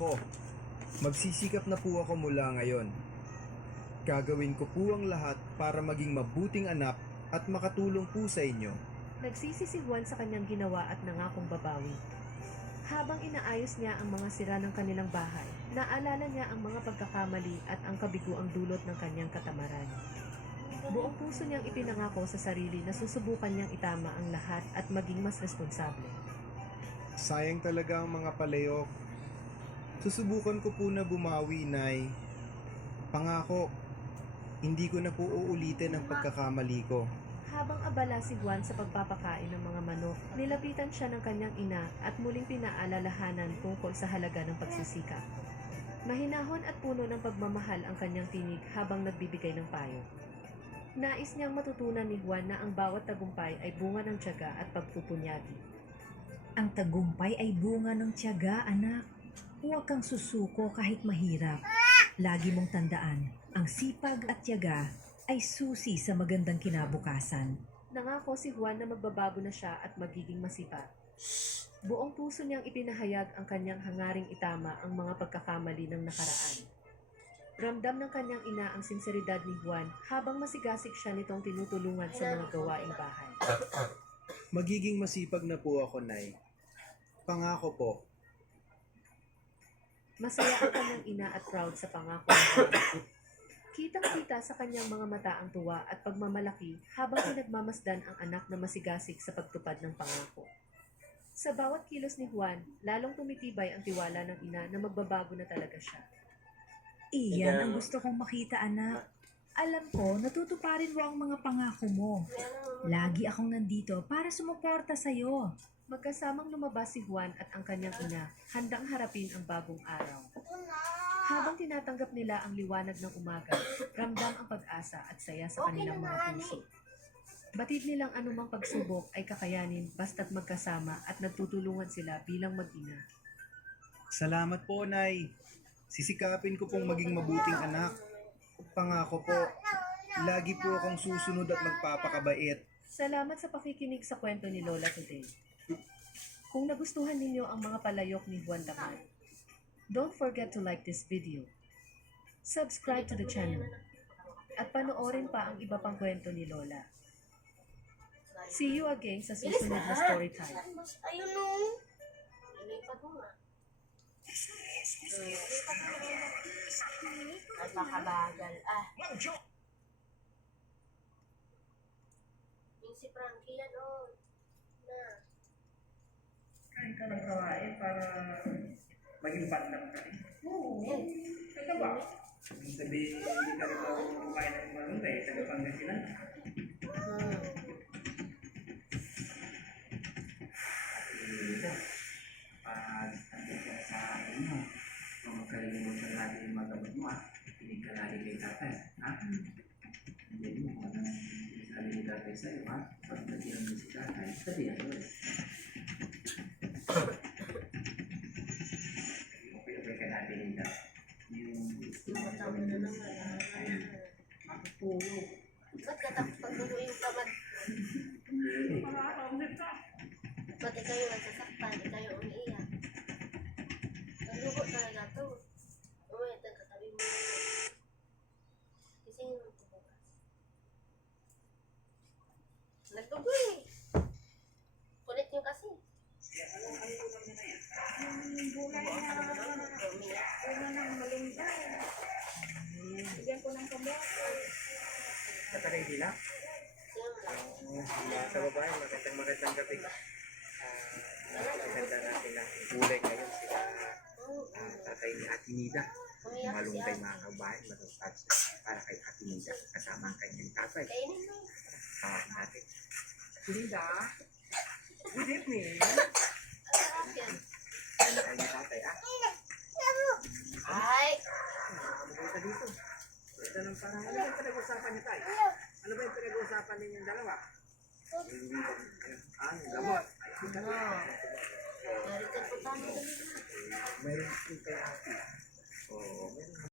Pangako, magsisikap na po ako mula ngayon. Gagawin ko po ang lahat para maging mabuting anak at makatulong po sa inyo. Nagsisi si Juan sa kanyang ginawa at nangakong babawi. Habang inaayos niya ang mga sira ng kanilang bahay, naalala niya ang mga pagkakamali at ang kabiguang dulot ng kanyang katamaran. Buong puso niyang ipinangako sa sarili na susubukan niyang itama ang lahat at maging mas responsable. Sayang talaga ang mga palayok. Susubukan ko po na bumawi, Nay. Pangako, hindi ko na po uulitin ang pagkakamali ko. Habang abala si Juan sa pagpapakain ng mga manok, nilapitan siya ng kanyang ina at muling pinaalalahanan tungkol sa halaga ng pagsisikap. Mahinahon at puno ng pagmamahal ang kanyang tinig habang nagbibigay ng payo. Nais niyang matutunan ni Juan na ang bawat tagumpay ay bunga ng tiyaga at pagpupunyagi. Ang tagumpay ay bunga ng tiyaga, anak. Huwag kang susuko kahit mahirap. Lagi mong tandaan, ang sipag at tiyaga ay susi sa magandang kinabukasan. Nangako si Juan na magbabago na siya at magiging masipag. Buong puso niyang ipinahayag ang kanyang hangaring itama ang mga pagkakamali ng nakaraan. Ramdam ng kanyang ina ang sinseridad ni Juan habang masigasig siya nitong tinutulungan sa mga gawaing bahay. Magiging masipag na po ako, Nay. Pangako po. Masaya ang kanyang ina at proud sa pangako ni Juan. Kitang-kita sa kanyang mga mata ang tuwa at pagmamalaki habang pinagmamasdan ang anak na masigasig sa pagtupad ng pangako. Sa bawat kilos ni Juan, lalong tumitibay ang tiwala ng ina na magbabago na talaga siya. Iyan ang gusto kong makita, anak. Alam ko, natutuparin mo ang mga pangako mo. Lagi akong nandito para sumuporta sa'yo. Magkasamang lumabas si Juan at ang kanyang ina, handang harapin ang bagong araw. Habang tinatanggap nila ang liwanag ng umaga, ramdam ang pag-asa at saya sa kanilang mga puso. Batid nilang anumang pagsubok ay kakayanin basta't magkasama at nagtutulungan sila bilang mag-ina. Salamat po, Nay. Sisikapin ko pong maging mabuting anak. Pangako po, lagi po akong susunod at magpapakabait. Salamat sa pakikinig sa kwento ni Lola today. Kung nagustuhan ninyo ang mga palayok ni Juan Daman, don't forget to like this video, subscribe to the channel, at panoorin pa ang iba pang kwento ni Lola. See you again sa susunod na story time. Ayun o. Lilipat mo nga. Napakabagal. Yung si Frankie yan o. Na. Kain ka ng kawain para maging partner ka rin. Oo. Kaya ba? Ibig sabihin, hindi ka rin kumain ng malunggay, tagapangasinan. Pag andun ka sa inyo, kung magkalimutan natin yung magamot mo, pinig ka lagi kay tatay. Hindi mo kung anong sabi ni tatay sa'yo, pag naging mo si tatay, sabihan mo rin. Okay ka natin nila. Yung Matawin na naman. tulog. Ba't katapos pagdugo yung tamad? Ba't kayo nasasaktan? Kayo umiiyak? Nagdugo talaga to. Uy, katabi mo. Kisingin mo ito bukas. Nagdugo eh. Kulit nyo kasi. Naka-ready na? Sa babae, magandang gabi. Maganda natin ang gulay ngayon sila tatay ni Ate Nida. Malunggay mga kabahay, matutag para kay Ate Nida kasama ang kanyang tatay. Kainin mo. Tawag natin. Ate Nida, good evening. Sarap yan. Ano kayo tatay Ay! Maganda dito. Ito ng parang, ano ba yung pinag-usapan niyo tayo? Ano ba yung pinag-usapan ninyong dalawa? Gamot. Dari kan pertama. Mayroon po kay Ate. Oo, meron.